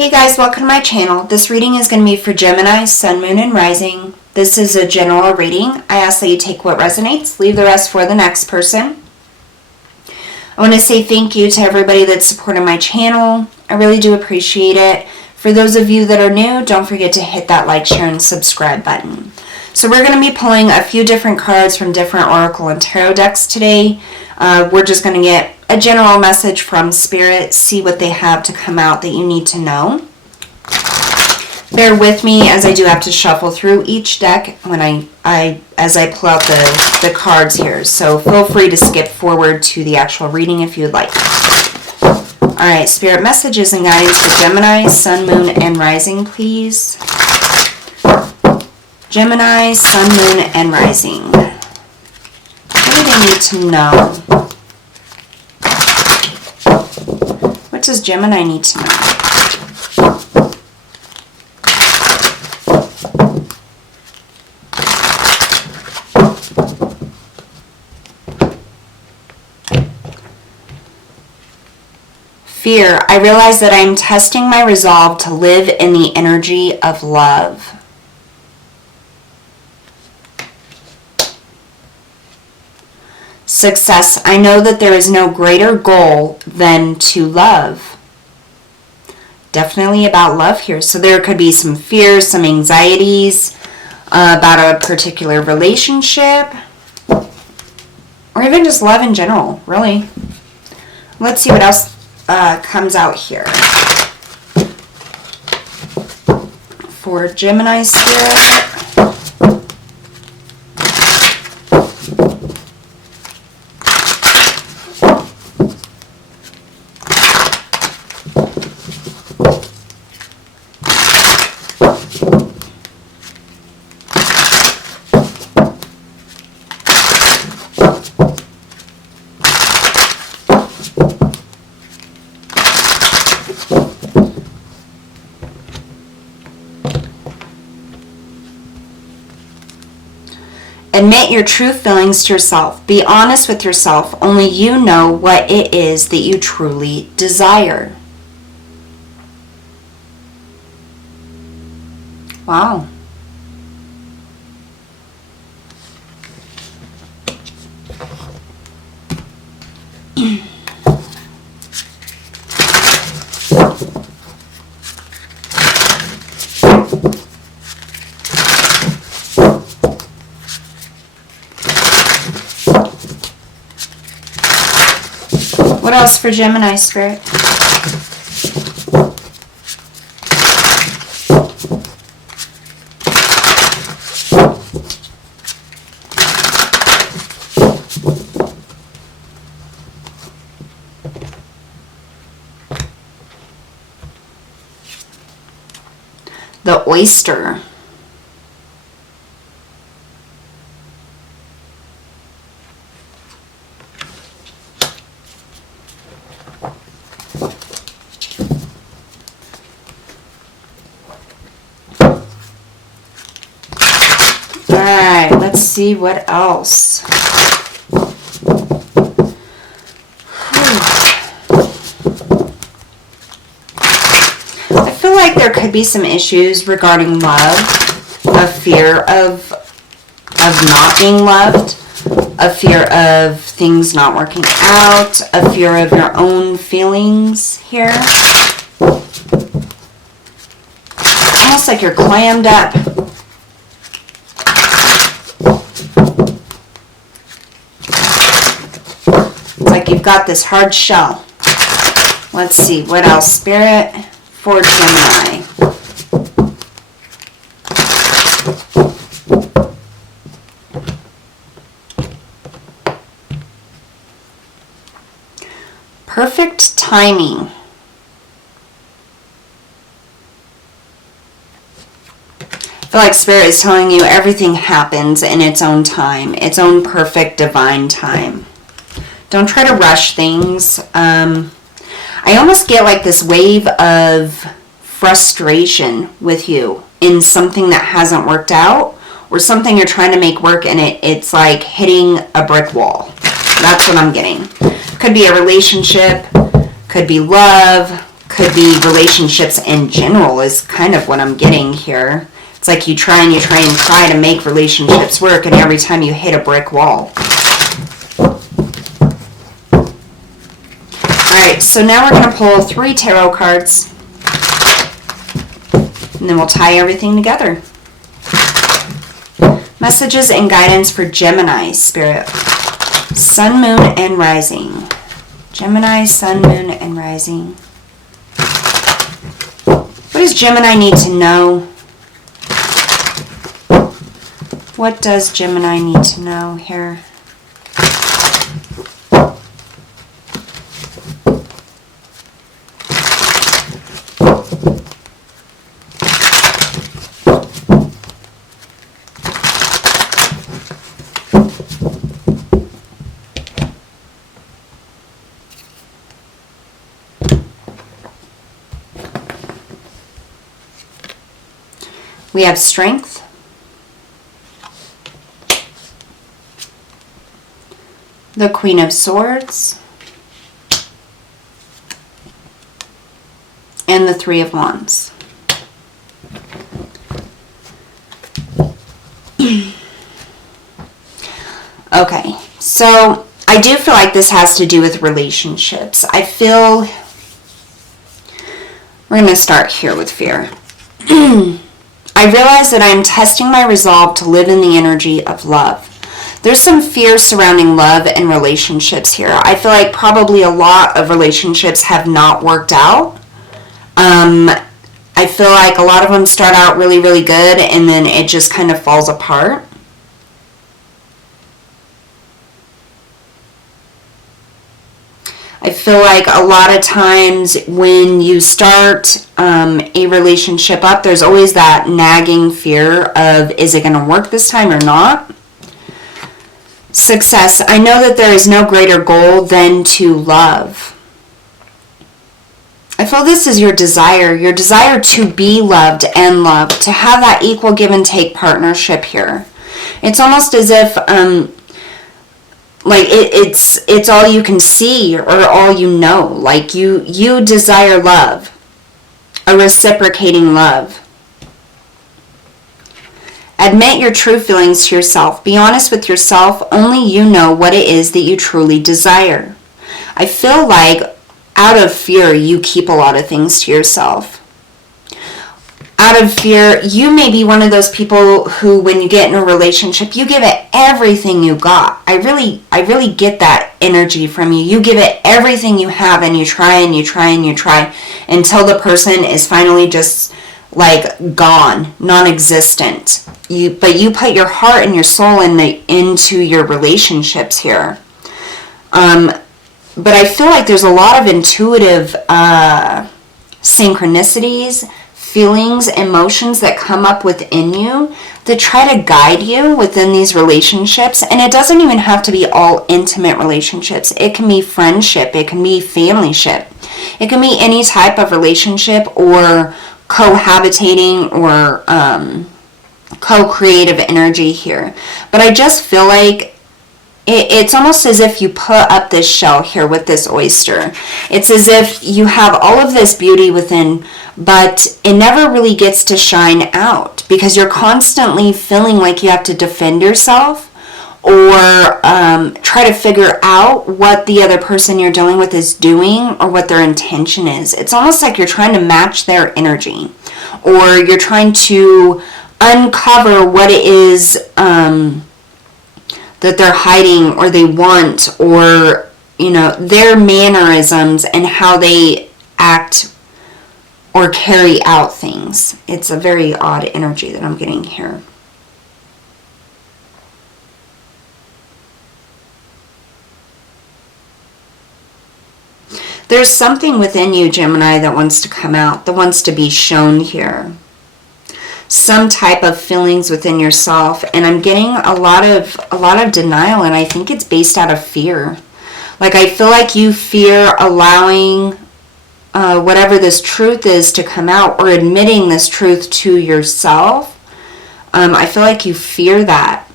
Hey guys, welcome to my channel. This reading is going to be for Gemini, Sun, Moon, and Rising. This is a general reading. I ask that you take what resonates, leave the rest for the next person. I want to say thank you to everybody that's supported my channel. I really do appreciate it. For those of you that are new, don't forget to hit that like, share, and subscribe button. So we're going to be pulling a few different cards from different Oracle and Tarot decks today. We're just going to get a general message from Spirit, see what they have to come out that you need to know. Bear with me as I do have to shuffle through each deck when as I pull out the cards here. So feel free to skip forward to the actual reading if you'd like. Alright, Spirit messages and guidance for Gemini, Sun, Moon, and Rising, please. Gemini, Sun, Moon, and Rising. What do they need to know? What does Gemini need to know? Fear. I realize that I am testing my resolve to live in the energy of love. Success. I know that there is no greater goal than to love. Definitely about love here. So there could be some fears, some anxieties about a particular relationship, or even just love in general, really. Let's see what else comes out here for Gemini Spirit. Admit your true feelings to yourself. Be honest with yourself. Only you know what it is that you truly desire. Wow. What else for Gemini Spirit? The oyster. Alright, let's see what else. I feel like there could be some issues regarding love, a fear of not being loved, a fear of things not working out, a fear of your own feelings here. Almost like you're clammed up. It's like you've got this hard shell. Let's see, what else, Spirit, for Gemini? Perfect timing. I feel like Spirit is telling you everything happens in its own time, its own perfect divine time. Don't try to rush things. I almost get like this wave of frustration with you in something that hasn't worked out, or something you're trying to make work and it's like hitting a brick wall. That's what I'm getting. Could be a relationship, could be love, could be relationships in general is kind of what I'm getting here. It's like you try to make relationships work, and every time you hit a brick wall. Alright, so now we're going to pull 3 tarot cards, and then we'll tie everything together. Messages and guidance for Gemini, Spirit. Sun, Moon, and Rising. Gemini, Sun, Moon, and Rising. What does Gemini need to know? What does Gemini need to know here? We have strength, the Queen of Swords, and the Three of Wands. Okay, so I do feel like this has to do with relationships. I feel we're going to start here with fear. I realize that I am testing my resolve to live in the energy of love. There's some fear surrounding love and relationships here. I feel like probably a lot of relationships have not worked out. I feel like a lot of them start out really, really good, and then it just kind of falls apart. I feel like a lot of times when you start a relationship up, there's always that nagging fear of, is it going to work this time or not? Success. I know that there is no greater goal than to love. I feel this is your desire to be loved and loved, to have that equal give and take partnership here. It's almost as if like it's all you can see or all you know. Like you desire love, a reciprocating love. Admit your true feelings to yourself. Be honest with yourself. Only you know what it is that you truly desire. I feel like out of fear, you keep a lot of things to yourself. Out of fear, you may be one of those people who, when you get in a relationship, you give it everything you got. I really get that energy from you. You give it everything you have, and you try and you try and you try until the person is finally just like gone, non-existent. But you put your heart and your soul into your relationships here. But I feel like there's a lot of intuitive synchronicities, feelings, emotions that come up within you that try to guide you within these relationships. And it doesn't even have to be all intimate relationships. It can be friendship. It can be familyship. It can be any type of relationship or cohabitating or co-creative energy here. But I just feel like it's almost as if you put up this shell here with this oyster. It's as if you have all of this beauty within, but it never really gets to shine out because you're constantly feeling like you have to defend yourself or try to figure out what the other person you're dealing with is doing or what their intention is. It's almost like you're trying to match their energy, or you're trying to uncover what it is that they're hiding or they want, or their mannerisms and how they act or carry out things. It's a very odd energy that I'm getting here. There's something within you, Gemini, that wants to come out, that wants to be shown here. Some type of feelings within yourself, and I'm getting a lot of denial, and I think it's based out of fear. Like I feel like you fear allowing whatever this truth is to come out, or admitting this truth to yourself. I feel like you fear that.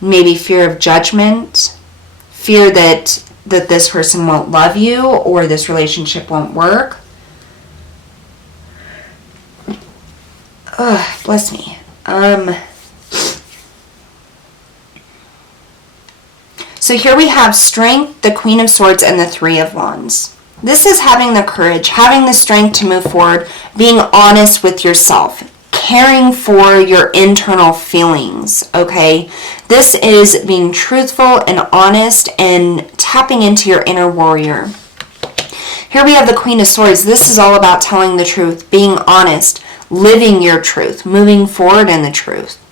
Maybe fear of judgment, fear that this person won't love you or this relationship won't work. Oh, bless me. So here we have Strength, the Queen of Swords, and the Three of Wands. This is having the courage, having the strength to move forward, being honest with yourself, caring for your internal feelings, okay? This is being truthful and honest and tapping into your inner warrior. Here we have the Queen of Swords. This is all about telling the truth, being honest, living your truth, moving forward in the truth,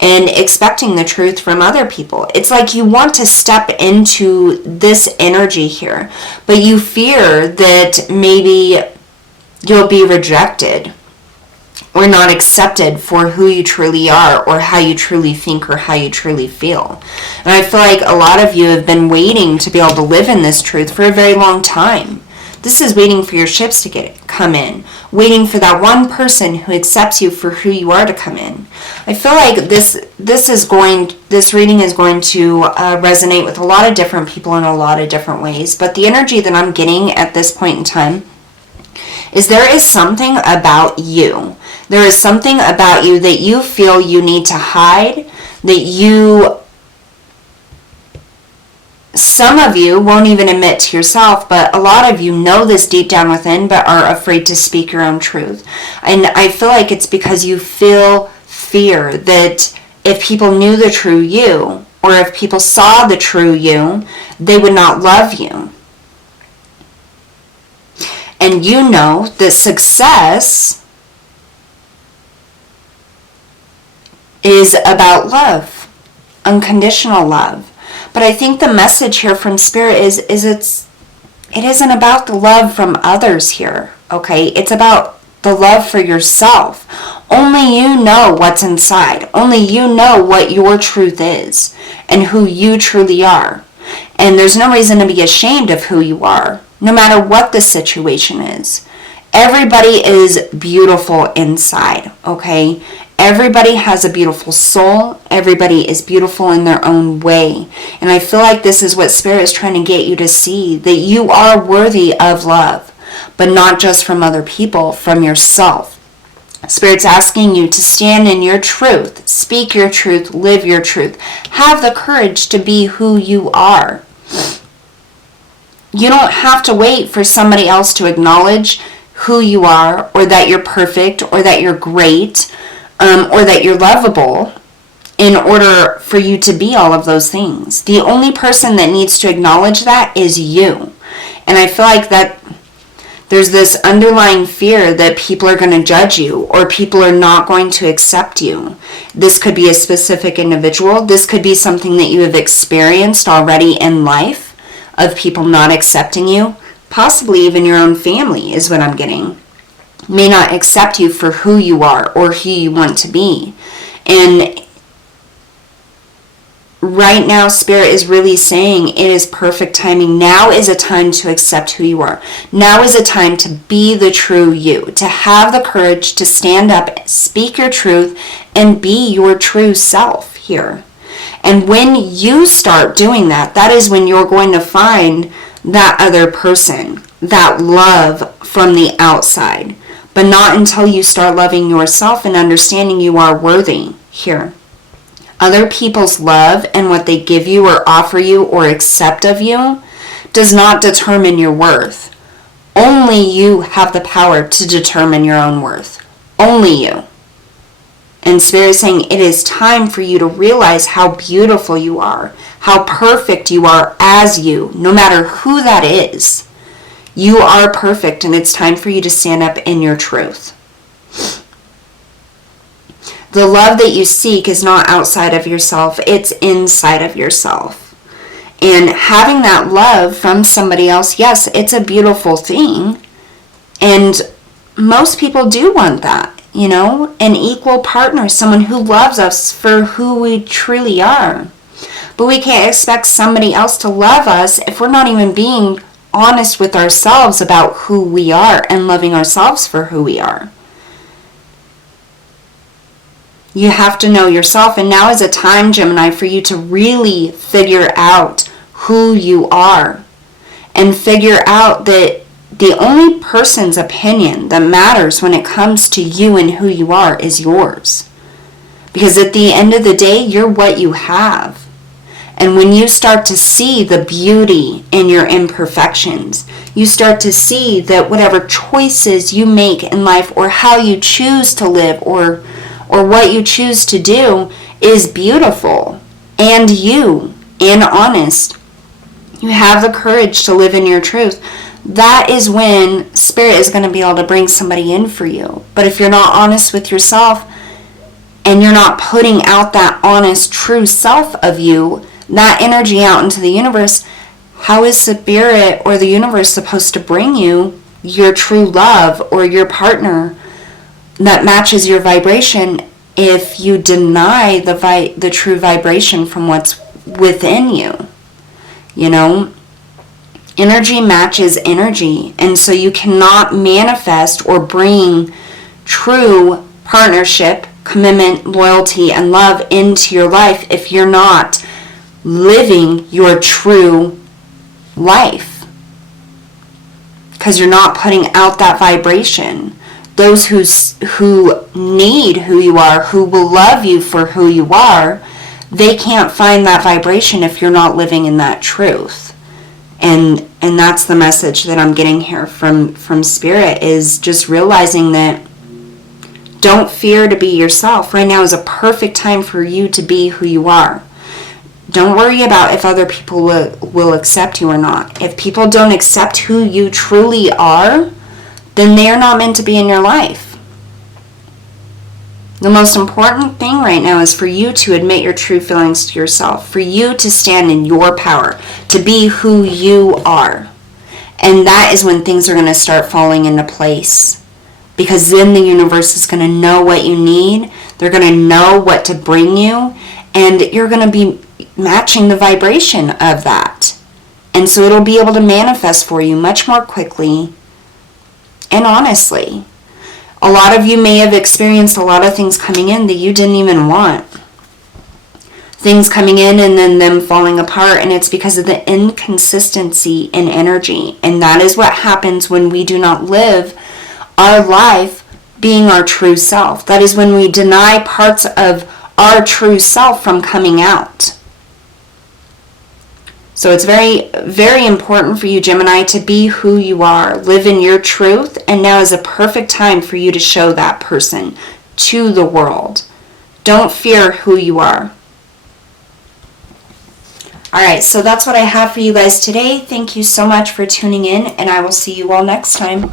and expecting the truth from other people. It's like you want to step into this energy here, but you fear that maybe you'll be rejected or not accepted for who you truly are, or how you truly think, or how you truly feel. And I feel like a lot of you have been waiting to be able to live in this truth for a very long time. This is waiting for your ships to come in, waiting for that one person who accepts you for who you are to come in. I feel like this reading is going to resonate with a lot of different people in a lot of different ways. But the energy that I'm getting at this point in time is there is something about you. There is something about you that you feel you need to hide, that some of you won't even admit to yourself, but a lot of you know this deep down within, but are afraid to speak your own truth. And I feel like it's because you feel fear that if people knew the true you, or if people saw the true you, they would not love you. And you know that success is about love, unconditional love. But I think the message here from Spirit is it isn't about the love from others here, okay? It's about the love for yourself. Only you know what's inside. Only you know what your truth is and who you truly are. And there's no reason to be ashamed of who you are, no matter what the situation is. Everybody is beautiful inside, okay? Everybody has a beautiful soul. Everybody is beautiful in their own way. And I feel like this is what Spirit is trying to get you to see, that you are worthy of love, but not just from other people, from yourself. Spirit's asking you to stand in your truth, speak your truth, live your truth. Have the courage to be who you are. You don't have to wait for somebody else to acknowledge who you are, or that you're perfect, or that you're great, or that you're lovable, in order for you to be all of those things. The only person that needs to acknowledge that is you. And I feel like that there's this underlying fear that people are going to judge you, or people are not going to accept you. This could be a specific individual. This could be something that you have experienced already in life, of people not accepting you. Possibly even your own family is what I'm getting. May not accept you for who you are or who you want to be. And right now, Spirit is really saying it is perfect timing. Now is a time to accept who you are. Now is a time to be the true you, to have the courage to stand up, speak your truth, and be your true self here. And when you start doing that, that is when you're going to find that other person, that love from the outside. But not until you start loving yourself and understanding you are worthy here. Other people's love and what they give you or offer you or accept of you does not determine your worth. Only you have the power to determine your own worth. Only you. And Spirit is saying it is time for you to realize how beautiful you are, how perfect you are as you, no matter who that is. You are perfect, and it's time for you to stand up in your truth. The love that you seek is not outside of yourself, it's inside of yourself. And having that love from somebody else, yes, it's a beautiful thing. And most people do want that, you know, an equal partner, someone who loves us for who we truly are. But we can't expect somebody else to love us if we're not even being honest with ourselves about who we are and loving ourselves for who we are. You have to know yourself, and now is a time, Gemini, for you to really figure out who you are and figure out that The only person's opinion that matters when it comes to you and who you are is yours. Because at the end of the day, you're what you have. And when you start to see the beauty in your imperfections, you start to see that whatever choices you make in life, or how you choose to live, or what you choose to do is beautiful and you and honest. You have the courage to live in your truth. That is when Spirit is going to be able to bring somebody in for you. But if you're not honest with yourself, and you're not putting out that honest, true self of you, that energy out into the universe, how is Spirit or the universe supposed to bring you your true love or your partner that matches your vibration if you deny the true vibration from what's within you? You know, energy matches energy, and so you cannot manifest or bring true partnership, commitment, loyalty, and love into your life if you're not living your true life, because you're not putting out that vibration. Those who need who you are, who will love you for who you are, they can't find that vibration if you're not living in that truth. And that's the message that I'm getting here from Spirit, is just realizing that don't fear to be yourself. Right now is a perfect time for you to be who you are. Don't worry about if other people will accept you or not. If people don't accept who you truly are, then they are not meant to be in your life. The most important thing right now is for you to admit your true feelings to yourself, for you to stand in your power, to be who you are. And that is when things are going to start falling into place. Because then the universe is going to know what you need. They're going to know what to bring you. And you're going to be matching the vibration of that. And so it'll be able to manifest for you much more quickly and honestly. A lot of you may have experienced a lot of things coming in that you didn't even want. Things coming in and then them falling apart, and it's because of the inconsistency in energy. And that is what happens when we do not live our life being our true self. That is when we deny parts of our true self from coming out. So it's very, very important for you, Gemini, to be who you are. Live in your truth, and now is a perfect time for you to show that person to the world. Don't fear who you are. Alright, so that's what I have for you guys today. Thank you so much for tuning in, and I will see you all next time.